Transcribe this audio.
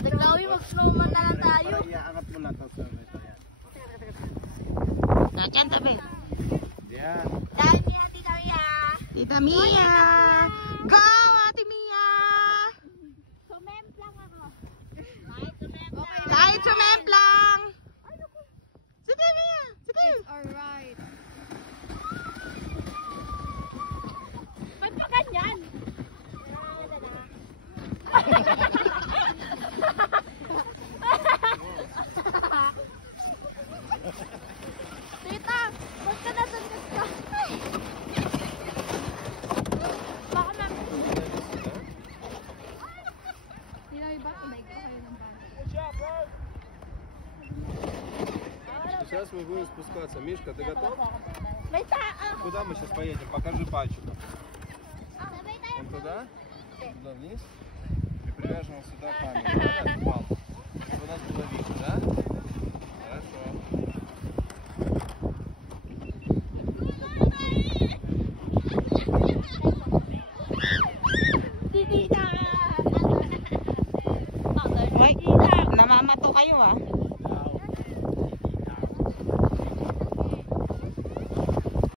Naglawi, mag-snowman na lang tayo. Iaangat mo lang tapos ito yan. Diyan tabi. Yan. Dahil niya, Tita Mia. Tita Mia! Go, Ate Mia! Sumemplang ako. Kahit sumemplang! Sige, Mia! Sige! Alright. Ba't pa ganyan? Tita, ba't ka nasunod ka? Baka ma'am. Tinawi ba? Inay ko kayo ng bag. Сейчас мы будем спускаться. Мишка, ты готов? May taa. Куда мы сейчас поедем? Покажи пальчиком. Вон туда? Туда вниз? И привяжем вот сюда камеру. Да, палку. Чтобы нас было видно, да?